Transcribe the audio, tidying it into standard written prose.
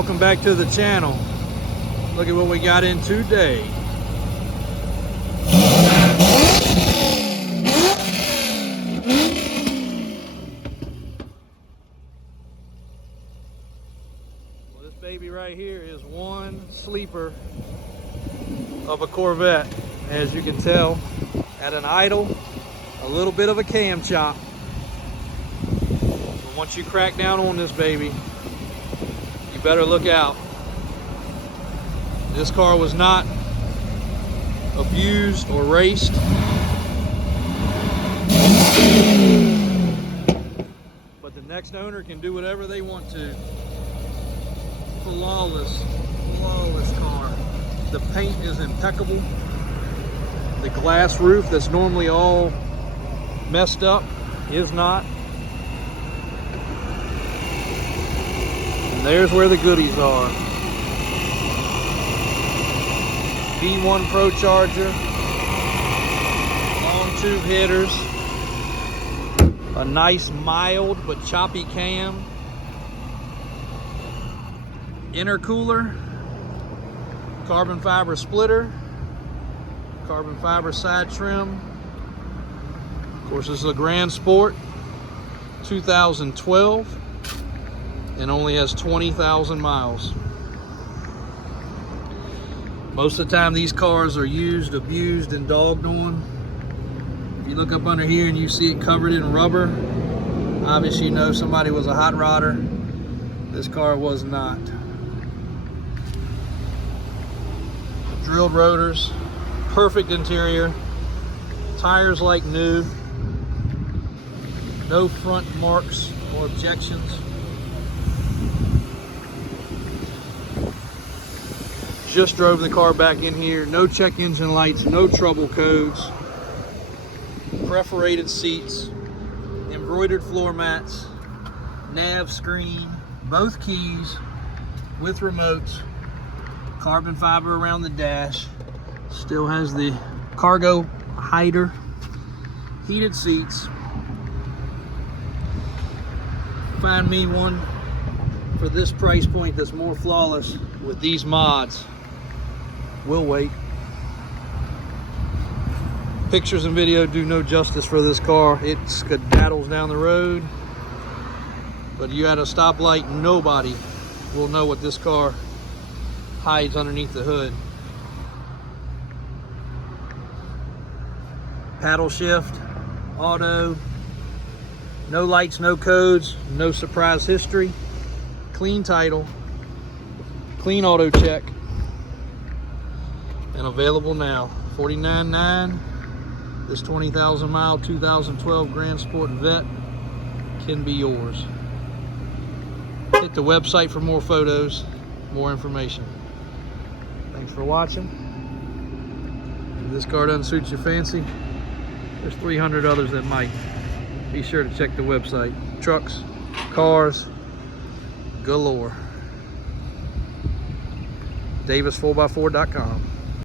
Welcome back to the channel. Look at what we got in today. Well, this baby right here is one sleeper of a Corvette. As you can tell, at an idle, a little bit of a cam chop. But once you crack down on this baby, you better look out. This car was not abused or raced. But the next owner can do whatever they want to. Flawless car. The paint is impeccable. The glass roof that's normally all messed up is not. And there's where the goodies are. V1 Procharger, long tube headers, a nice mild but choppy cam, intercooler, carbon fiber splitter, carbon fiber side trim. Of course, this is a Grandsport 2012 and only has 20,000 miles. Most of the time these cars are used, abused, and dogged on. If you look up under here and you see it covered in rubber, obviously you know somebody was a hot rodder. This car was not. Drilled rotors, perfect interior, tires like new, no front marks or objections. Just drove the car back in here, no check engine lights, no trouble codes, preferated seats, embroidered floor mats, nav screen, both keys with remotes, carbon fiber around the dash, still has the cargo hider, heated seats. Find me one for this price point that's more flawless with these mods. We'll wait. Pictures and video do no justice for this car. It skedaddles down the road, but you at a stoplight, nobody will know what this car hides underneath the hood. Paddle shift, auto, no lights, no codes, no surprise history, clean title, clean auto check, and available now. $49,900. This 20,000 mile 2012 Grandsport Vet can be yours. Hit the website for more photos, more information. Thanks for watching. If this car doesn't suit your fancy, there's 300 others that might. Be sure to check the website. Trucks, cars, galore. Davis4x4.com.